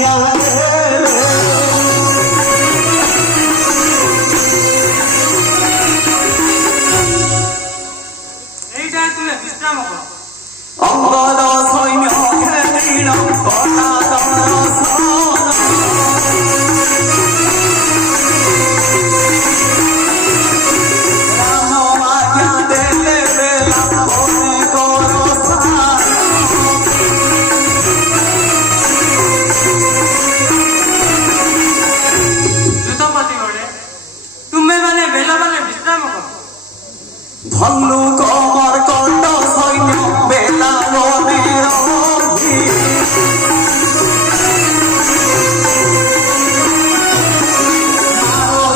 ছাড়িয়া গেলে এইটা তুই বিশ্রাম কর অঙ্গদ সৈন্য খেলিল কলা দর্শন রাম আজ্ঞা দেলে বেলা মনে করো স্থান দ্রুতপতি গড়ে তুমি মানে বেলা মানে বিশ্রাম কর ভল্লু কমর কণ্ড সৈন্য বেলা বনের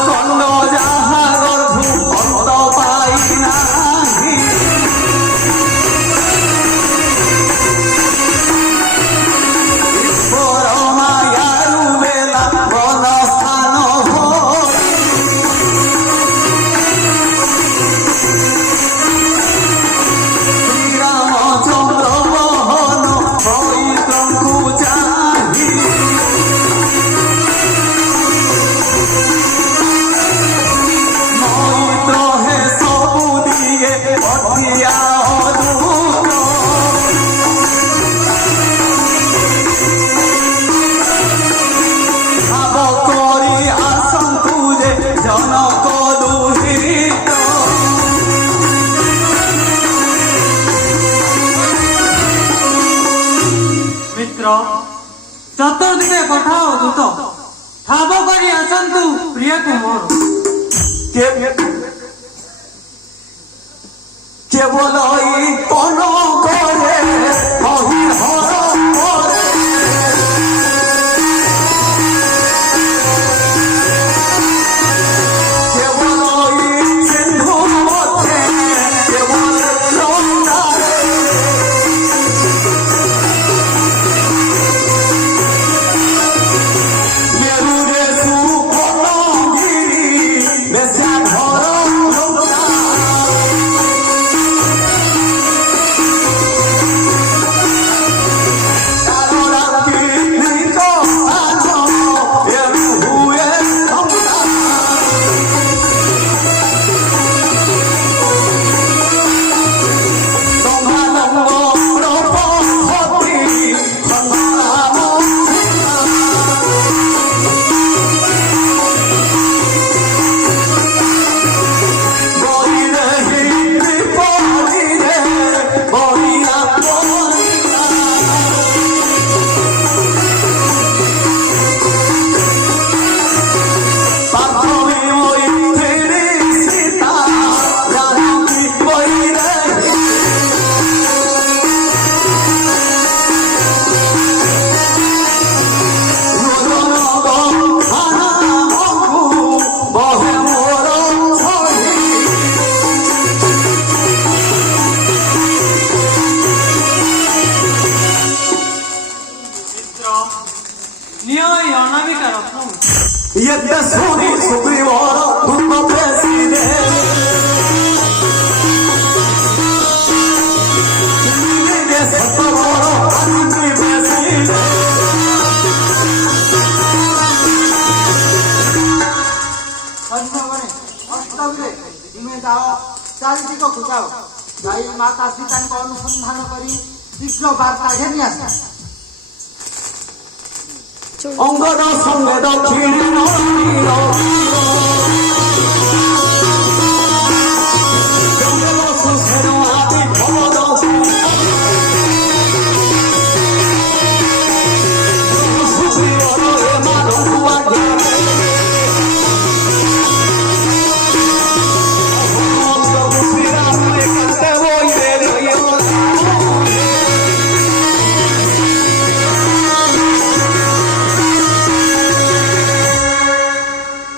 কণ্ড যাহার অন্ত পাই নাহি ঈশ্বর মায়ারু বেলা বনস্থান শ্রীরামচন্দ্র মোহন বৈতঙ্কু চাহি মৈত্র হে সবু দিয়ে পঠিয়া অদূত ভাব করি আসন্তু যে জনক দুহিত মিত্র চতুর্দিকে পঠাও দূত ঠাব କରି ଆସନ୍ତୁ ପ୍ରିୟକୁ ମୋର কেবল এই কোন করে হরিহর করে কেবল এই সিন্ধু মধ্যে কেবল লঙ্কারে মেরুরে সুবর্ণগিরি বেশা ধর লঙ্কা নিয় এই অনামিকা রত্ন Yedda suni sugrivono tutto presidente Silvide sottovoro anni presidente সৈন্যগণে অষ্টগ্রে হিমে যাও চারিদিক খুঁজাও ভাই মাতা সীতাঙ্ক অনুসন্ধান করি শীঘ্র বার্তা ঘেনি আসা অঙ্গদ সঙ্গে দক্ষিণ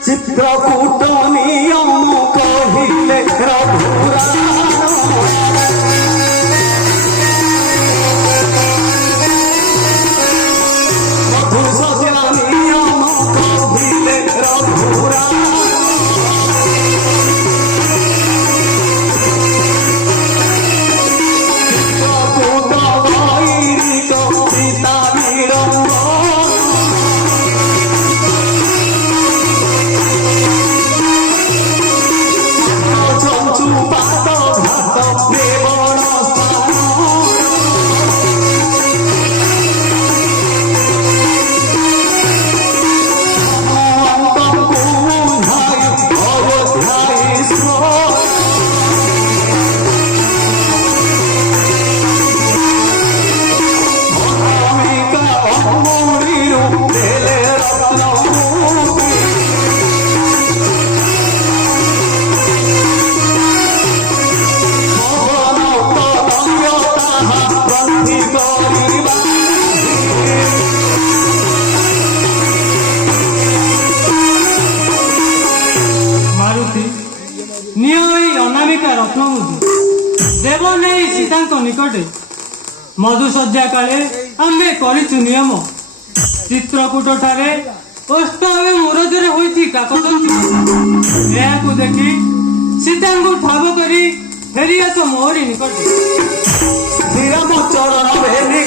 চিত্রকূট ଆତ୍ମବୁଦ୍ଧି ଦେବ ନେଇ ସୀତାଙ୍କ ନିକଟେ ମଧୁଶଯ୍ୟା କାଳେ ଆମେ କରିଛୁ ନିୟମ ଚିତ୍ରକୂଟ ଠାରେ ଅଷ୍ଟ ଏବେ ମୁରଜରେ ହୋଇଛି କାକତନ୍ତି ଏହାକୁ ଦେଖି ସୀତାଙ୍କୁ ଠାବ କରି ଫେରି ଆସ ମୋହରି ନିକଟେ ଶ୍ରୀରାମ ଚରଣ ଭେରି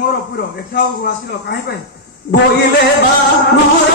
ମୋର ପୁର ଏଠାକୁ ଆସିଲ କାହିଁ ପାଇଁ? ବୋଇଲେ ବା ମୋର